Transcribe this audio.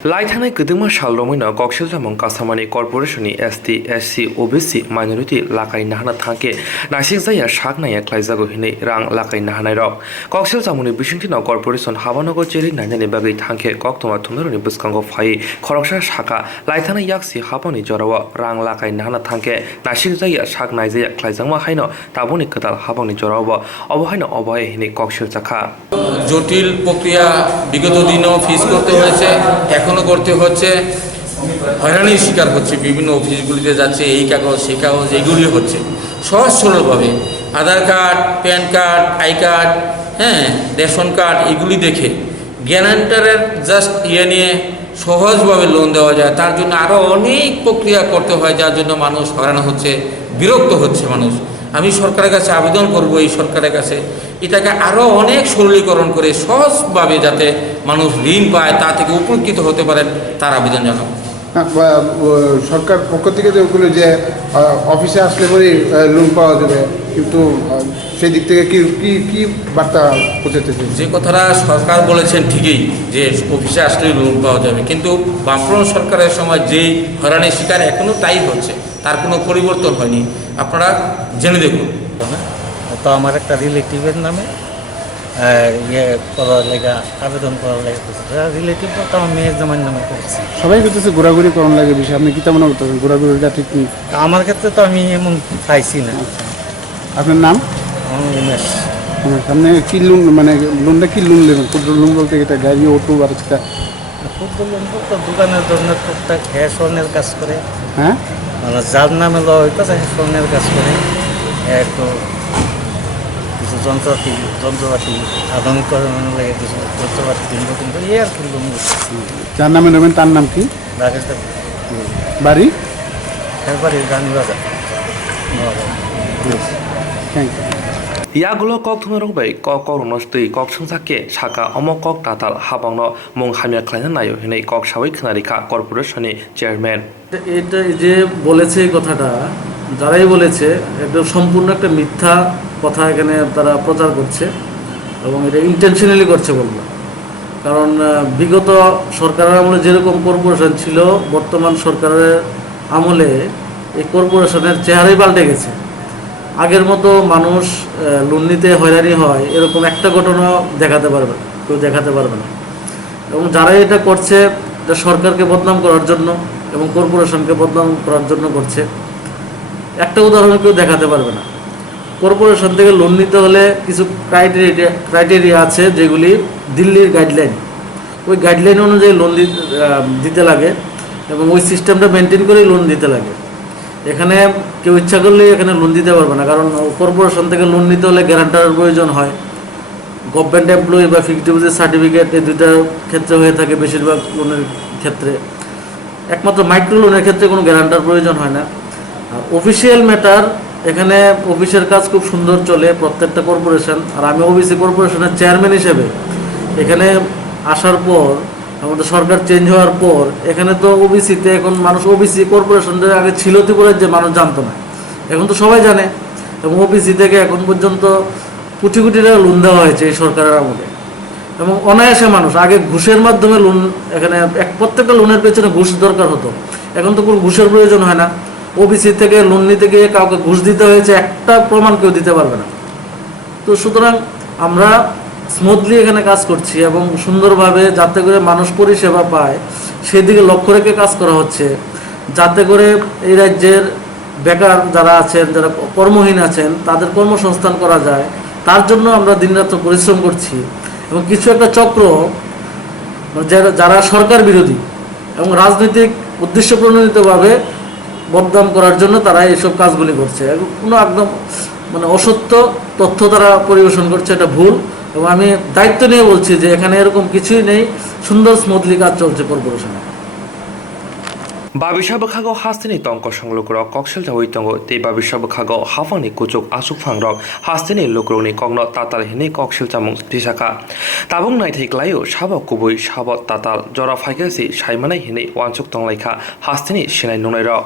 लाइथानाय गोदोमा सालरमैनो कक्सिलजामं कासामानि कर्परेशननि एसटी एससी ओबीसी माइनरिटी लागायनो हाना थांखे नासिक जाया सागनाया ख्लायजागो हिनै रां लागायनो हानाय रक कक्सिलजामंनि बिसिंथिनाव कर्परेशन हाबानगर जेरै नायनायनि बागै थांखे कक्तमा थुमनरनि बुसकांगो फायै खरंसा साखा लाइथानाय याक्सि हाबानि जरावा रां लागायनो हाना थांखे नासिक जाया सागनाय जाया ख्लायजांमा हायनो ताबनि कदाल हाबानि जरावा अबहायनो अबहाय हिनै कक्सिल जाखा জটিল প্রক্রিয়া বিগত দিনেও ফেস করতে হয়েছে, এখনো করতে হচ্ছে। হয়রানির শিকার হচ্ছে, বিভিন্ন অফিসগুলিতে যাচ্ছে, এই কাগজ সেই কাগজ এইগুলি হচ্ছে। সহজ সরলভাবে Aadhaar card, PAN card, I card, ration card এগুলি দেখে গ্যারান্টারের জাস্ট নিয়ে সহজভাবে লোন দেওয়া যায়। তার জন্য আরও অনেক প্রক্রিয়া করতে হয়, যার জন্য মানুষ হয়রান হচ্ছে, বিরক্ত হচ্ছে মানুষ। আমি সরকারের কাছে আবেদন করব, এই সরকারের কাছে এটাকে আরও অনেক সরলীকরণ করে সহজভাবে যাতে মানুষ ঋণ পায়, তা থেকে উপকৃত হতে পারেন তার আবেদন জানাবো। সরকার পক্ষ থেকে যে ওগুলো যে অফিসে আসলে পরে লোন পাওয়া যাবে, কিন্তু সেই দিক থেকে কি কি কি বার্তা পৌঁছাতেছে? যে কথাটা সরকার বলেছেন ঠিকই, যে অফিসে আসলে লোন পাওয়া যাবে, কিন্তু বামফ্রন্ট সরকারের সময় যেই হয়রানির শিকার এখনও তাই হচ্ছে, তার কোনো পরিবর্তন হয়নি। আপনারা জেনে দেখুন। তো আমার একটা রিলেটিভের নামে করার লেগা আবেদন করার লেগে রিলেটিভ তো আমার মেয়ের জামাইয়ের নামে করছি। সবাই করতেছে ঘোরাঘুরি করার লাগে বিষয়, আপনি কি তেমন করতেছেন? ঘোরাঘুরিটা ঠিক নেই আমার ক্ষেত্রে তো আমি এমন পাইছি না। আপনার নাম? উমেশ। আপনি কি লোন, মানে লোনটা কি লোন নেবেন? ক্ষুদ্র লোন বলতে এটা গাড়ি, অটো বা রিক্সা? ক্ষুদ্র লোন তো দোকানের জন্য টুকটাক স্বর্ণের কাজ করে, হ্যাঁ, মানে যার নামে লওয়া হইতেছে স্বর্ণের কাজ করে, একটু কিছু যন্ত্রপাতি আধুনিকরণের লাগে কিছু যন্ত্রপাতি কিনবো, কিন্তু এই আর কি লোন। যার নামে নেবেন তার নাম কি? রাকেশ বাড়ি? বাড়ি রানী বাজার। Thank you. यागुलो कक थुमरं बै कक रनस्तै कक संसाके साका अम कक ताताल हाबांनो मुं हामिया ख्लायना नायो हिनै कक सावै खनारिखा कर्पोरेशननि চেয়ারম্যান। এটা যে বলেছে এই কথাটা, যারাই বলেছে এটা সম্পূর্ণ একটা মিথ্যা কথা এখানে তারা প্রচার করছে, এবং এটা ইন্টেনশনালি করছে বলবো। কারণ বিগত সরকারের আমলে যেরকম কর্পোরেশন ছিল, বর্তমান সরকারের আমলে এই কর্পোরেশনের চেহারাই পাল্টে গেছে। আগের মতো মানুষ লোন নিতে হয়রানি হয় এরকম একটা ঘটনা কেউ দেখাতে পারবে না। এবং যারা এটা করছে, এটা সরকারকে বদনাম করার জন্য এবং কর্পোরেশনকে বদনাম করার জন্য করছে। একটা উদাহরণ কেউ দেখাতে পারবে না। কর্পোরেশন থেকে লোন নিতে হলে কিছু ক্রাইটেরিয়া আছে, যেগুলি দিল্লির গাইডলাইন, ওই গাইডলাইন অনুযায়ী লোন দিতে লাগে, এবং ওই সিস্টেমটা মেনটেন করেই লোন দিতে লাগে। এখানে কেউ ইচ্ছা করলে এখানে লোন দিতে পারবে না, কারণ কর্পোরেশন থেকে লোন নিতে হলে গ্যারান্টারের প্রয়োজন হয়। গভর্নমেন্ট এমপ্লয়ি বা ফিক্সড ডিপোজিট সার্টিফিকেট, এই দুইটার ক্ষেত্রে হয়ে থাকে বেশিরভাগ লোনের ক্ষেত্রে। একমাত্র মাইক্রো লোনের ক্ষেত্রে কোনো গ্যারান্টার প্রয়োজন হয় না। আর অফিসিয়াল ম্যাটার, এখানে অফিসের কাজ খুব সুন্দর চলে প্রত্যেকটা কর্পোরেশন। আর আমি ওবিসি কর্পোরেশনের চেয়ারম্যান হিসেবে এখানে আসার পর, আমাদের সরকার চেঞ্জ হওয়ার পর, এখানে তো ওবিসিতে এখন মানুষ, ওবিসি কর্পোরেশনের আগে ছিল ত্রিপুরার যে মানুষ জানতো না, এখন তো সবাই জানে। এবং ওবিসি থেকে এখন পর্যন্ত কোটি কোটি টাকা লোন দেওয়া হয়েছে এই সরকারের আমলে, এবং অনায়াসে মানুষ। আগে ঘুষের মাধ্যমে লোন, এখানে প্রত্যেকটা লোনের পেছনে ঘুষ দরকার হতো, এখন তো কোনো ঘুষের প্রয়োজন হয় না। ওবিসি থেকে লোন নিতে গিয়ে কাউকে ঘুষ দিতে হয়েছে, একটা প্রমাণ কেউ দিতে পারবে না। তো সুতরাং আমরা স্মুথলি এখানে কাজ করছি, এবং সুন্দরভাবে যাতে করে মানুষ পরিষেবা পায় সেদিকে লক্ষ্য রেখে কাজ করা হচ্ছে, যাতে করে এই রাজ্যের বেকার যারা আছেন, যারা কর্মহীন আছেন, তাদের কর্মসংস্থান করা যায়। তার জন্য আমরা দিনরাত্র পরিশ্রম করছি। এবং কিছু একটা চক্র, যারা সরকার বিরোধী এবং রাজনৈতিক উদ্দেশ্য প্রণোদিতভাবে বদনাম করার জন্য তারা এইসব কাজগুলি করছে। কোনো একদম অসত্য তথ্য তারা পরিবেশন করছে, এটা ভুল। এবং আমি দায়িত্ব নিয়ে বলছি যে এখানে এরকম কিছুই নেই, সুন্দর স্মুথলি কাজ চলছে কর্পোরেশনে। বাবিসা বখাগো হাস্তিনি তঙ্ক সংলোকরক কক্সিলজাওই তঙ্গ তে বাবিসা বখাগো হাফাংনি কুচুক আসুকফাংরক হাস্তিনি লোকরনি কগ্ন তাতাল হিনি কক্সিলজাमुं दिसाखा ताबुं नायथाइक्लायो साबक कुबुइ साबक ताताल जरा फाइगासि साइमानाय हिनि वानसुक तंलाइखा हास्तिनि सिनाय नुनायरक